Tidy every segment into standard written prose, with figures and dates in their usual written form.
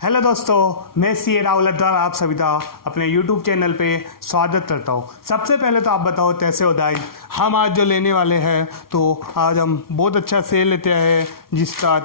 Hello दोस्तों, मैं सी ए राहुल अद्वार आप सभी का अपने यूट्यूब चैनल पे स्वागत करता हूँ। सबसे पहले तो आप बताओ कैसे हो दाई। हम आज जो लेने वाले हैं तो आज हम बहुत अच्छा सेल लेते हैं जिसका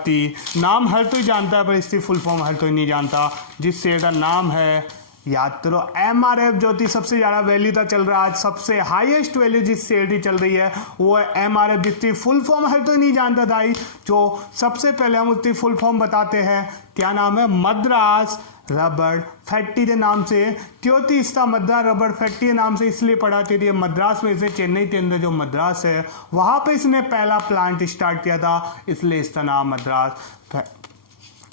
नाम हर कोई जानता है पर इसकी फुल फॉर्म हर कोई नहीं जानता। जिस शेयर का नाम है याद करो MRF, जो थी सबसे ज़्यादा वैल्यू था चल रहा है आज सबसे हाईएस्ट वैल्यू जिस शेयर की चल रही है वो है MRF, जिसकी फुल फॉर्म हर कोई नहीं जानता था। जो सबसे पहले हम उसकी फुल फॉर्म बताते हैं। क्या नाम है? मद्रास रबर फैक्ट्री के नाम से। क्यों थी इसका मद्रास रबर फैक्ट्री के नाम से? इसलिए पढ़ाती थी मद्रास में, इसे चेन्नई के अंदर जो मद्रास है वहाँ पे इसने पहला प्लांट स्टार्ट किया था, इसलिए इसका नाम मद्रास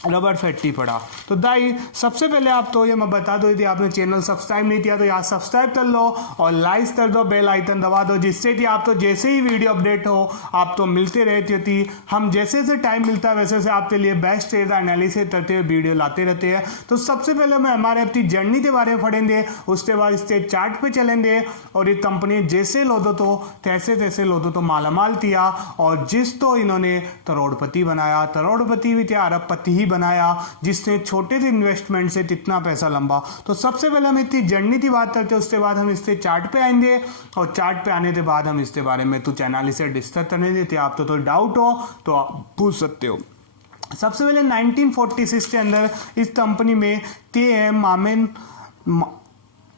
रबर फैक्ट्री पड़ा। तो दाई सबसे पहले आप तो ये मैं बता दो, यदि आपने चैनल सब्सक्राइब नहीं किया तो यहाँ सब्सक्राइब कर लो और लाइक कर दो, बेल आइकन दबा दो, जिससे कि आप तो जैसे ही वीडियो अपडेट हो आप तो मिलते रहती होती। हम जैसे जैसे टाइम मिलता है वैसे से आपके लिए बेस्ट शेयर का एनालिसिस करते हुए वीडियो लाते रहते हैं। तो सबसे पहले हम MRF की जर्नी के बारे में पढ़ेंगे, उसके बाद इसके चार्ट पे चलेंगे और ये कंपनी जैसे लो दो तो तैसे तैसे लो दो तो मालामाल किया और जिस तो इन्होंने करोड़पति बनाया, करोड़पति भी क्या अरबपति ही बनाया, जिसने छोटे से इन्वेस्टमेंट से कितना पैसा लंबा। तो सबसे पहले हम इतनी जर्नी की बात करते हैं, उसके बाद हम इसके चार्ट पे आएंगे और चार्ट पे आने के बाद हम इसके बारे में कुछ एनालिसिस डिस्कस करने देते। आप तो डाउट हो तो आप पूछ सकते हो। सबसे पहले 1946 के अंदर इस कंपनी में TM मामेन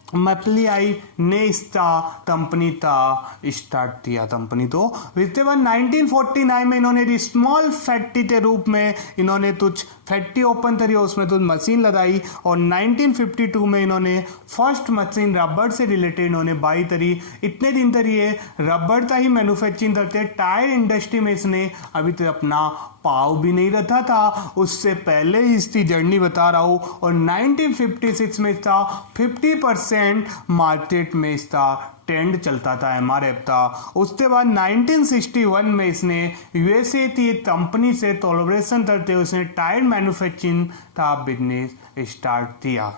मपलियाई ने इसका कंपनी का स्टार्ट किया कंपनी। तो इसके बाद 1949 में इन्होंने स्मॉल फैक्ट्री के रूप में इन्होंने कुछ फैक्ट्री ओपन करी और उसमें कुछ मशीन लगाई और 1952 में इन्होंने फर्स्ट मशीन रबर से रिलेटेड इन्होंने बाई करी। इतने दिन तक ये रबर का ही मैन्युफैक्चरिंग करते। टायर इंडस्ट्री में इसने अभी तक अपना पाव भी नहीं रखा था, उससे पहले ही इसकी जर्नी बता रहा हूँ। और 1956 में इसका 50% मार्केट में इसका ट्रेंड चलता था MRF था। उसके बाद 1961 में इसने USA की कंपनी से कोलैबोरेशन करते हुए उसने टायर मैन्युफैक्चरिंग का बिजनेस स्टार्ट किया।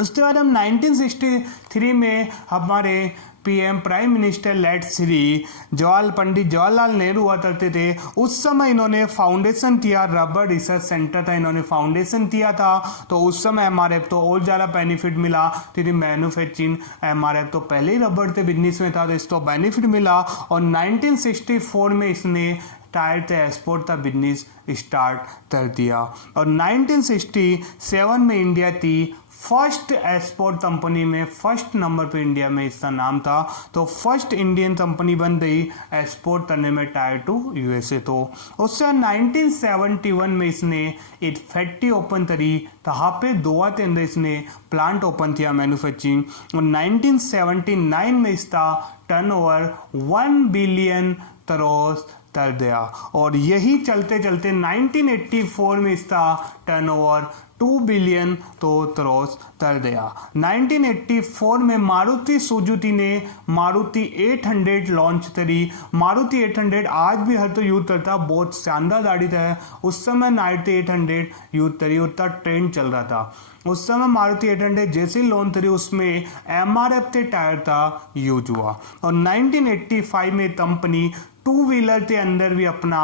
उसके बाद हम 1963 में हमारे PM prime minister late Shri Pandit Jawaharlal Nehru हुआ करते थे। उस समय इन्होंने फाउंडेशन किया, रबर रिसर्च सेंटर था, इन्होंने फाउंडेशन किया था। तो उस समय MRF तो और ज़्यादा बेनिफिट मिला क्योंकि मैन्युफैक्चरिंग MRF तो पहले ही रबर के बिजनेस में था तो इसको बेनिफिट मिला। और 1964 में इसने टायर के एक्सपोर्ट का बिजनेस स्टार्ट कर दिया और 1967 में इंडिया की फर्स्ट एक्सपोर्ट कंपनी में फर्स्ट नंबर पे इंडिया में इसका नाम था। तो फर्स्ट इंडियन कंपनी बन गई एक्सपोर्ट करने में टायर टू USA। तो उससे 1971 में इसने एक फैक्ट्री ओपन करी, तहाँ पे गोवा के अंदर इसने प्लांट ओपन किया मैन्युफैक्चरिंग। और 1979 में इसका टर्नओवर 1 बिलियन करोड़ कर दिया और यही चलते चलते 1984 में इसका टर्नओवर 2 बिलियन तो करोड़ कर दिया। 1984 में मारुति सुजुकी ने मारुति 800 लॉन्च करी। मारुति 800 आज भी हर तो यूज करता, बहुत शानदार गाड़ी था। उस समय मारुति 800 यूज करी, उतना ट्रेंड चल रहा था। उस समय मारुति 800 जैसे लॉन्च करी उसमें MRF के टायर का यूज हुआ। और 1985 में कंपनी 2 व्हीलर के अंदर भी अपना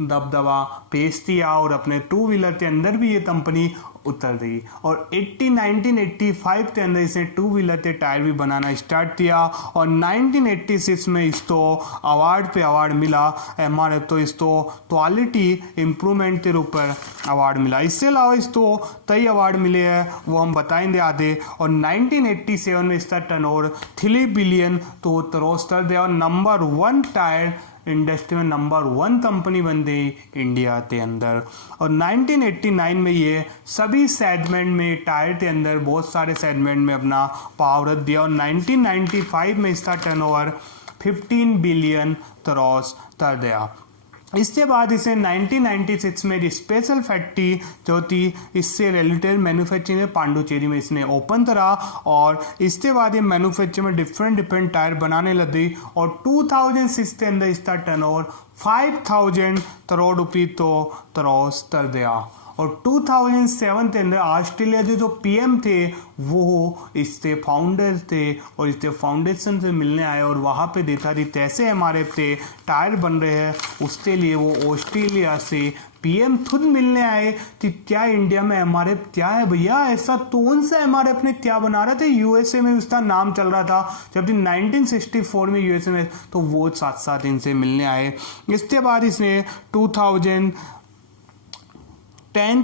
दबदबा पेश किया और अपने 2 व्हीलर के अंदर भी ये कंपनी उतर रही। और 1985 के अंदर इसने 2 व्हीलर के टायर भी बनाना स्टार्ट किया और 1986 में इसको अवार्ड पे अवार्ड मिला MRF। तो इसको क्वालिटी इम्प्रूवमेंट के ऊपर अवार्ड मिला। इससे अलावा इसको कई अवार्ड मिले हैं, वो हम बताएंगे आधे। और 1987 में इसका टर्नओवर 3 बिलियन तो करोड़ कर दिया और नंबर 1 टायर इंडस्ट्री में नंबर 1 कंपनी बन गई इंडिया के अंदर। और 1989 में ये सभी सेगमेंट में टायर के अंदर बहुत सारे सेगमेंट में अपना पावर रख दिया और 1995 में इसका टर्नओवर 15 बिलियन करोड़ कर दिया। इसके बाद इसे 1996 में स्पेशल फैक्ट्री जो थी इससे रिलेटेड मैन्युफैक्चरिंग में पांडुचेरी में इसने ओपन करा और इसके बाद ये मैन्युफैक्चर में डिफरेंट टायर बनाने लगी और 2006 के अंदर इसका टर्नओवर 5000 करोड़ रुपये तो क्रॉस कर दिया। और 2007 के अंदर ऑस्ट्रेलिया जो पीएम थे वो इससे फाउंडर थे और इससे फाउंडेशन से मिलने आए और वहाँ पे देखा थी कैसे एमआरएफ से टायर बन रहे हैं, उसके लिए वो ऑस्ट्रेलिया से पीएम खुद मिलने आए कि क्या इंडिया में एमआरएफ क्या है भैया, ऐसा कौन सा एमआरएफ ने क्या बना रहे थे। यूएसए में उसका नाम चल रहा था जब 1964 में यूएसए में, तो वो साथ साथ इनसे मिलने आए। इसके बाद इसने 2010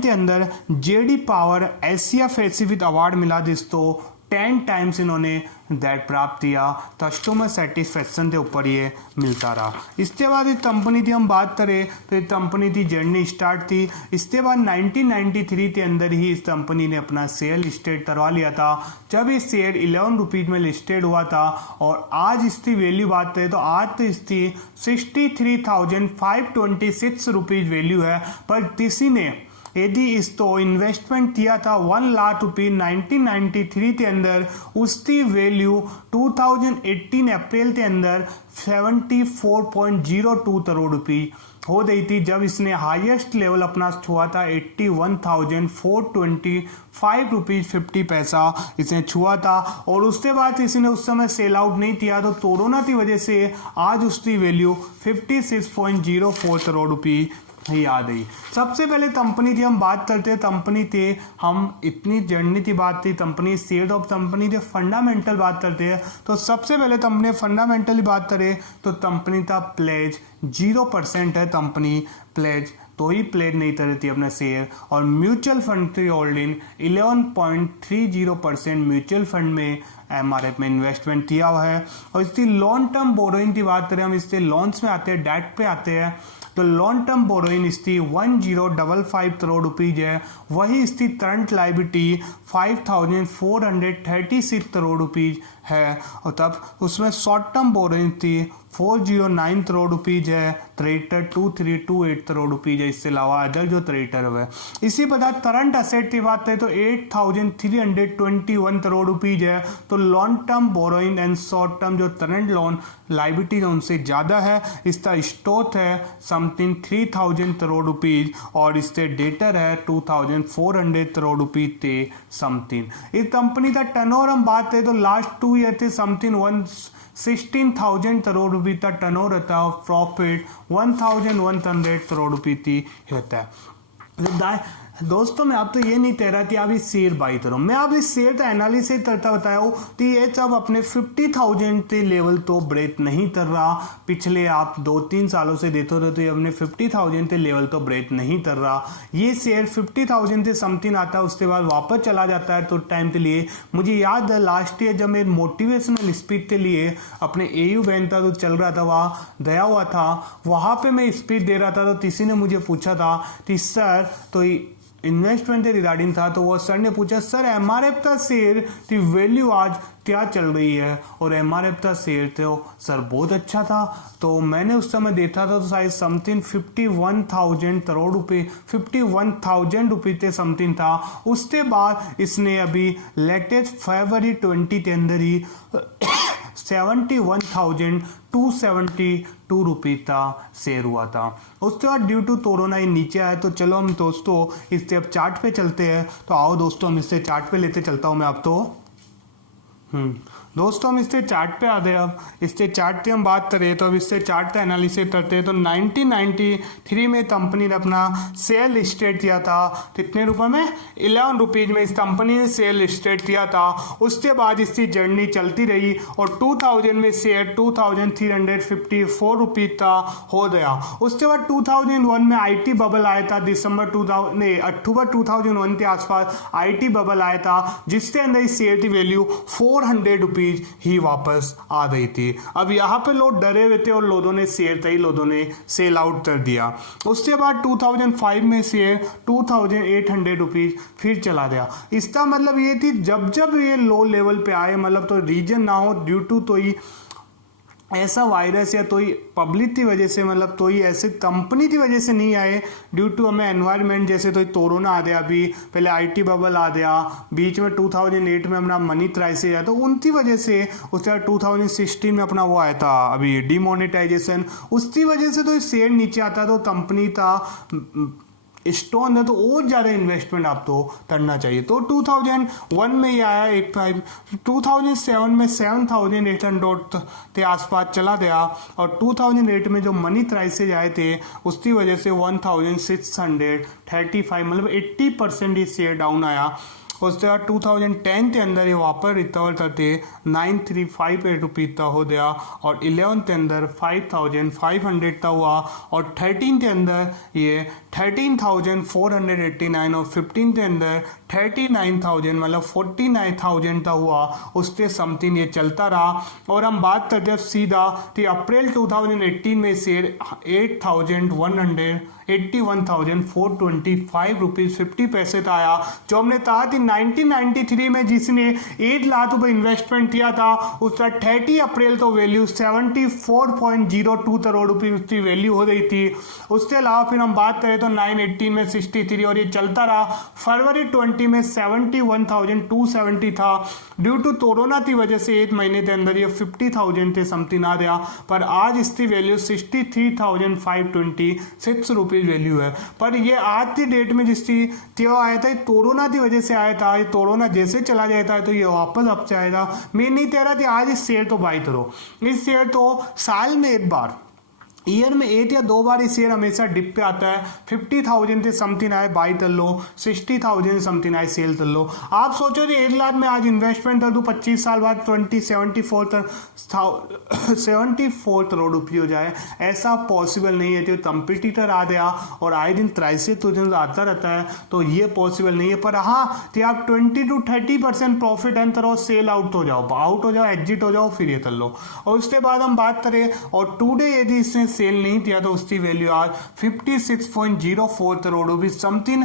के अंदर JD power Asia Pacific award मिला जिसको 10 टाइम्स इन्होंने दैट प्राप्त किया। कस्टमर सेटिस्फेक्शन के ऊपर ये मिलता रहा। इसके बाद इस कंपनी की हम बात करें तो ये कंपनी की जर्नी स्टार्ट थी। इसके बाद 1993 के अंदर ही इस कंपनी ने अपना शेयर लिस्टेड करवा लिया था, जब ये शेयर 11 रुपीज़ में लिस्टेड हुआ था। और आज इसकी वैल्यू बात करें तो आज तो इसकी 63,526 रुपीज़ वैल्यू है। पर किसी ने यदि इसको इन्वेस्टमेंट किया था 1 लाख रुपये 1993 के अंदर, उसकी वैल्यू 2018 अप्रैल के अंदर 74.02 करोड़ रुपये हो गई थी, जब इसने हाईएस्ट लेवल अपना छुआ था 81,425 रुपीज़ 50 पैसा इसने छुआ था। और उसके बाद इसने उस समय सेल आउट नहीं किया, तो कोरोना की वजह से आज उसकी वैल्यू 56.04 करोड़ रुपये याद आई। सबसे पहले कंपनी की हम बात करते हैं, कंपनी थे हम इतनी जर्नी की बात थी, कंपनी शेयर ऑफ कंपनी के फंडामेंटल बात करते हैं। तो सबसे पहले कंपनी फंडामेंटली बात करें तो कंपनी का प्लेज 0% है। कंपनी प्लेज तो ही प्लेज नहीं करती अपना शेयर। और म्यूचुअल फंड की होल्डिंग 11.30% म्यूचुअल फंड में एमआरएफ में इन्वेस्टमेंट किया हुआ है। और इसकी लॉन्ग टर्म बोरोइंग की बात करें, हम इससे लोन्स में आते हैं, डेट पे आते हैं, तो लॉन्ग टर्म बोरोइंग इसकी 1055 करोड़ रुपीज है। वही इसकी करंट लाइबिलिटी 5436 करोड़ रुपीज है। और तब उसमें शॉर्ट टर्म बोरोइंग थी 409 करोड़ रुपीज है। क्रेडिटर 2328 करोड़ रुपीज है। इससे अलावा अदर जो क्रेडिटर हुए। इसी प्रकार करंट असेट की बात करें तो 8321 करोड़ रुपीज है। तो long term borrowing and short term जो करंट लोन लाइबिलिटी है उनसे ज़्यादा है। इसका स्टॉक है समथिंग 3000 करोड़ रुपीज और इससे डेटर है 2400 करोड़ रुपीज थे समथिंग। इस कंपनी का टर्नओवर हम बात करें तो लास्ट 2 ईयर थे समथिंग 16,000 करोड़ रुपये का टर्नओवर रहता है और प्रॉफिट 1,100 करोड़ रुपये की रहता है। दोस्तों मैं आप तो ये नहीं कह रहा कि आप इस शेयर बाई करो, मैं आप इस शेयर का एनालिसिस करता बताया हूँ कि ये सब अपने 50,000 के लेवल तो ब्रेक नहीं कर रहा। पिछले आप 2-3 सालों से देते हो तो ये अपने 50,000 के लेवल तो ब्रेक नहीं कर रहा। ये शेयर 50,000 से समथिंग आता है, उसके बाद वापस चला जाता है तो टाइम के लिए। मुझे याद है लास्ट ईयर जब मैं मोटिवेशनल स्पीच के लिए अपने AU बैंक का जो चल रहा था वहाँ गया हुआ था, वहाँ पे मैं स्पीच दे रहा था तो किसी ने मुझे पूछा था कि सर तो इन्वेस्टमेंट के रिगार्डिंग था, तो वो सर ने पूछा सर एमआरएफ का शेयर की वैल्यू आज क्या चल रही है। और एमआरएफ का शेयर तो सर बहुत अच्छा था। तो मैंने उस समय देखा था तो शायद समथिंग 51,000 करोड़ रुपये 51,000 रुपये थे समथिंग था। उसके बाद इसने अभी लेटेस्ट फरवरी 20 के अंदर ही 71,272 रुपये का शेयर हुआ था। उसके बाद ड्यू टू कोरोना ये नीचे आया। तो चलो हम दोस्तों इससे अब चार्ट पे चलते हैं। तो आओ दोस्तों हम इससे चार्ट पे लेते चलता हूँ मैं आप तो। दोस्तों हम इससे चार्ट पे आ गए। अब इससे चार्ट की हम बात करें तो अब इससे चार्ट का एनालिसिस करते हैं। तो 1993 में कंपनी ने अपना शेयर लिस्टेड किया था कितने रुपए में, 11 रुपीज में इस कंपनी ने शेयर लिस्टेड किया था। उसके बाद इसकी जर्नी चलती रही और 2000 में शेयर 2354 रुपीज का हो गया। उसके बाद 2001 में IT बबल आया था, अक्टूबर 2001 के आसपास IT बबल आया था, जिसके अंदर इस शेयर की वैल्यू 400 रुपीज ही वापस आ गई थी। अब यहाँ पे लोग डरे हुए थे और लोगों ने शेयर कई लोगों ने सेल आउट कर दिया। उसके बाद 2005 में शेयर 2800 रुपीज फिर चला गया। इसका मतलब ये थी जब जब ये लो लेवल पे आए, मतलब तो रीजन ना हो ड्यू टू तो ही ऐसा वायरस या तो ही पब्लिक की वजह से, मतलब तो ही ऐसे कंपनी की वजह से नहीं आए, ड्यू टू हमें एनवायरनमेंट जैसे तो कोरोना आ गया, अभी पहले IT बबल आ गया, बीच में 2008 में अपना मनी क्राइसिस आया, तो उनकी वजह से उसके बाद 2016 में अपना वो आया था अभी डिमोनेटाइजेशन, उसकी वजह से तो शेयर नीचे आता तो कंपनी का स्टोन है तो और ज़्यादा इन्वेस्टमेंट आप तो करना चाहिए। तो 2001 में ये आया 85, 2007 में 7,800 के आसपास चला गया और 2008 में जो मनी प्राइसेज आए थे उसकी वजह से 1,635 मतलब 80% ये शेयर डाउन आया। उसके बाद 2010 के अंदर ये वापस रिकवर करते 9,358 रुपीज़ तक हो गया और 11 के अंदर 5,500 तक हुआ और 13 के अंदर ये 13,489 और 15 के अंदर 39,000 मतलब 49,000 तक हुआ। उससे समथिंग ये चलता रहा। और हम बात करते हैं सीधा कि अप्रैल 2018 में शेयर 81,425 रुपीज़ 50 पैसे का आया। जो हमने कहा कि 1993 में जिसने 8 लाख रुपए इन्वेस्टमेंट किया था उसका 30 अप्रैल तो वैल्यू 74.02 करोड़ रुपये उसकी वैल्यू हो गई थी। उसके अलावा फिर हम बात करें तो 918 में 63 और ये चलता रहा। फरवरी 20 में 71,270 था। ड्यू टू कोरोना की वजह से 1 महीने के अंदर ये 50,000 से समथिंग आ गया, पर आज इसकी वैल्यू 63,526 रुपीज़ वैल्यू है। पर ये आज की डेट में जिसकी त्यो आया था कोरोना की वजह से आया था। ये कोरोना जैसे चला जाता है तो ये वापस अप जाएगा। मैं नहीं कह रहा कि आज इस शेयर तो बाई करो, इस शेयर तो साल में एक बार, ईयर में 1 या 2 बार इस शेयर हमेशा डिप पे आता है। 50,000 से समथिंग आए बाई कर लो, 60,000 समथिंग आए सेल कर लो। आप सोचो कि 1 लाख में आज इन्वेस्टमेंट कर दूँ, 25 साल बाद 74 करोड़ रुपये हो जाए, ऐसा पॉसिबल नहीं है। जो कंपिटिटर आ गया और आए दिन प्राइसेस तो आता रहता है तो ये पॉसिबल नहीं है। पर हाँ कि आप 20 to 30% प्रॉफिट अर्न करो, सेल आउट हो जाओ, एग्जिट हो जाओ, फिर ये कर लो। और उसके बाद हम बात करें और टुडे यदि इसने सेल नहीं किया तो उसकी वैल्यू आज 56.04 करोड़ रुपये समथिंग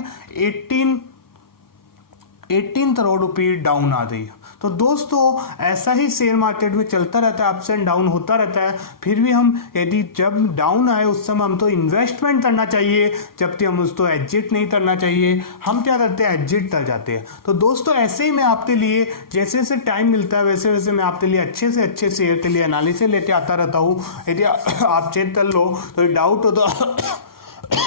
18 करोड़ रुपये डाउन आ गई। तो दोस्तों ऐसा ही शेयर मार्केट में चलता रहता है, अप्स एंड डाउन होता रहता है। फिर भी हम यदि जब डाउन आए उस समय हम तो इन्वेस्टमेंट करना चाहिए, जबकि हम उसको एग्जिट नहीं करना चाहिए। हम क्या करते हैं, एग्जिट कर जाते हैं। तो दोस्तों ऐसे ही मैं आपके लिए जैसे जैसे टाइम मिलता है वैसे वैसे मैं आपके लिए अच्छे से अच्छे शेयर के लिए एनालिसिस लेके आता रहता हूँ। यदि आप चेक कर लो तो डाउट हो तो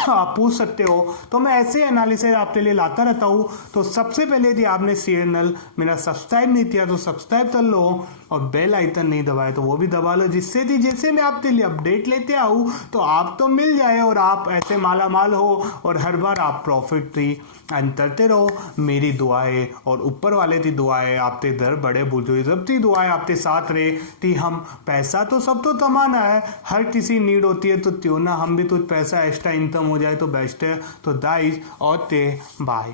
आप पूछ सकते हो। तो मैं ऐसे एनालिसिस आपके लिए लाता रहता हूँ। तो सबसे पहले यदि आपने चैनल मेरा सब्सक्राइब नहीं किया तो सब्सक्राइब कर लो और बेल आइकन नहीं दबाए तो वो भी दबा लो, जिससे कि जैसे मैं आपके लिए अपडेट लेते आऊँ तो आप तो मिल जाए और आप ऐसे माला माल हो और हर बार आप प्रॉफिट की अर्न करते रहो। मेरी दुआएं और ऊपर वाले की दुआएं, आपके दर बड़े बुजुर्ग सबकी दुआएं आपके साथ रहे कि हम पैसा तो सब तो कमाना है, हर किसी नीड होती है, तो क्यों ना हम भी कुछ पैसा एक्स्ट्रा इनकम हो जाए तो बेस्ट है। तो गाइस और बाय।